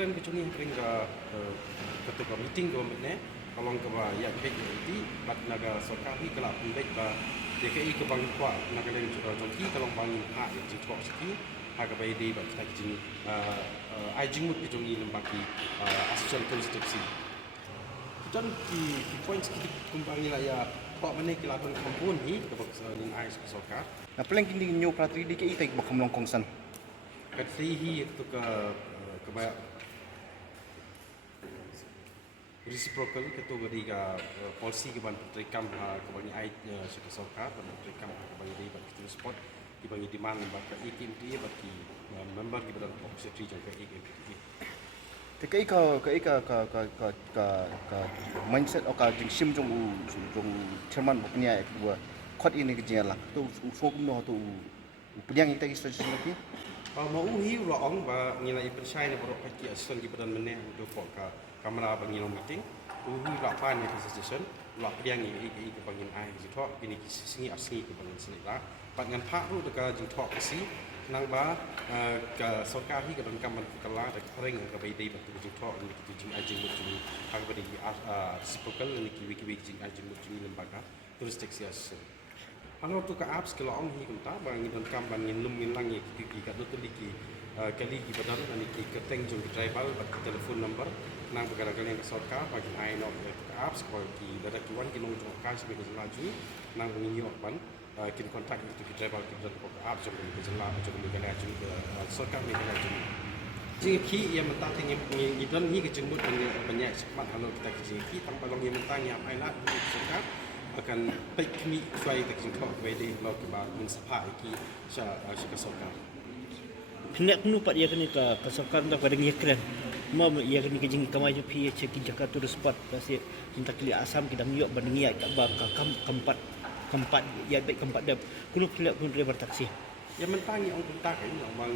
keren kecuni kering ketika meeting do metne kalau ke ba ya baik nanti bat naga sorkar ni kelap baik ba DKI ke bang kwa naga leng jongki kalau bangin ha ya jingko ski ha ka bai dei ba kita jing ai jingmut ke jongi lembaki asosial konstitusi dan di points kita kumbangi lah ya pak mana kelakon kampun ni ke bang ning ai sorkar na paling kini nyo pratri DKI tay bakam long kongsan kat hi itu ke ba reciprocal ketua gadiga polisi ke ban rekam ke bagi ai suka sorkar ban rekam ke bagi di ban kita spot di bagi demand ban ke IKMT bagi member di badan secretary jangka IKMT DKI ka mindset o ka jing sim jong chairman buknya ek gua khot ini ke jela tu so kum no tu punyang kita istri lagi mau uhi ulang ba ngilai percaya ni borok kaki asal di badan meneh untuk ka kamera bagi long meeting uhi la pan ni session la pediang ni ke bangin ai ji thok ini singi asni ke bangin sini la pat ngan phak ru dekat ji thok si nang ba ke sorkar hi ke bang kam kala de kring ke bai dei bat ji thok ni ki ji ai ji mu ji hang ba di sipokal ni ki wiki ji ai ji mu ji lembaga turistik sias Ano tu ka apps kalau orang hi kunta bang ngidon kam bang ngilum ngilang ye ki ka dotul ki kali ki badan ani ki keteng jong driver bat telefon number nang bagara kali ka sorka bagi ai no ka apps ko ki dada ki wan ki nong jong ka sebe ko laju nang ngi yo ban kin contact itu ki driver ki badan ko ka apps jong ko jela jong ni kala jong sorka ni kala jong jing ki ya mata teng ngidon hi ke jengmut banyak sepat halo kita ki tanpa long yang mentang yang ai la sorka akan baik kami suai tak jengkau bedi laut kebal mensapa iki sya sorkar. Hendak kunu pat ia kini ka sorkar tak pada ngikran. Mau ia kini kejing kamai je pi cek Jakarta tu spot pasir cinta kili asam kita ngiyok bandingi ka ba keempat ya baik keempat dah kunu kelak pun driver taksi. Yang mentang yang kuntak ini orang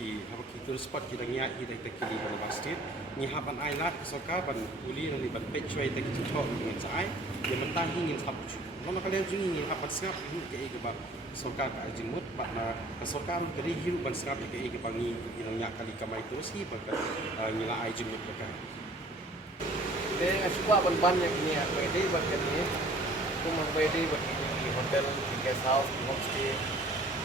ki haba ki tu spot kita ngiak hi tak kili ban bastit ni haban ai lat sorkar ban uli ni ban pet suai tak jengkau dengan sai yang mentang ingin sabut. Kalau kalian jungi ni habat sengap ini ke ba sorkar ka jengmut pat na sorkar kali hiru ban sengap ke bangi yang nyak kali kamai terus hi ba ngila ai jengmut ka. Dia suka ban yang ni bedi bagian ni. Cuma bedi bagi di hotel, di guest house, di homestay.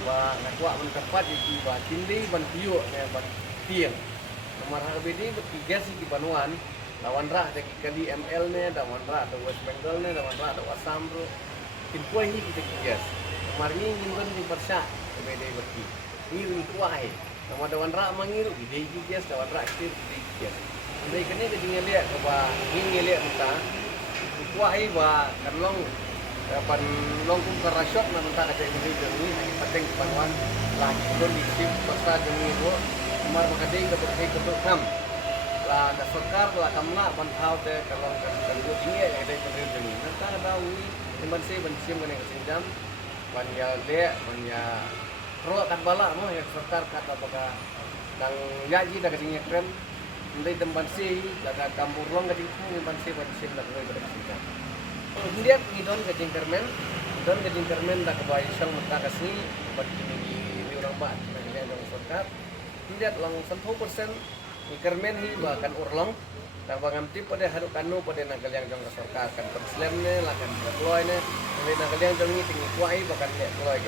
Wa nakwa ban tempat di ba tindi ban piu ne ban tiang. Nomor bedi bagi guest di Banuan. Lawan rak de kali ML ne lawan rak de West Bengal ne lawan rak de Assam bro kin kuai ni kita kias mar ni nyimben di persya bede beki ni ri kuai nama lawan rak mangir ide kias lawan rak stir di kias andai kene ke jingelia ke ba ngelia muta kuai ba kanlong pan long kum karashok na muta ka ini ni penting Banuan lagi don di sip pasar demi ro mar makadei ke berhei ke kam la da sorkar la kamla ban thau te kalong kan go inge ya dai kan deni nanti ada wi ban sim kan sinjam ban ya le ban ya ro kat bala mo ya sorkar kat apaka dang yaji da kasing kren ndai temban si daga kampurong gading ban sim da ro da sinjam India ni don gading kermen da kabai sang mata kasih ban ni orang ba da sorkar India lang 100% Ikermen hi bahkan urlong dan bangam tip pada haduk kanu pada nagal yang jong sorkar kan perslam ne lakan kloy ne nagal yang jong ni tinggi kuai bahkan ne kloy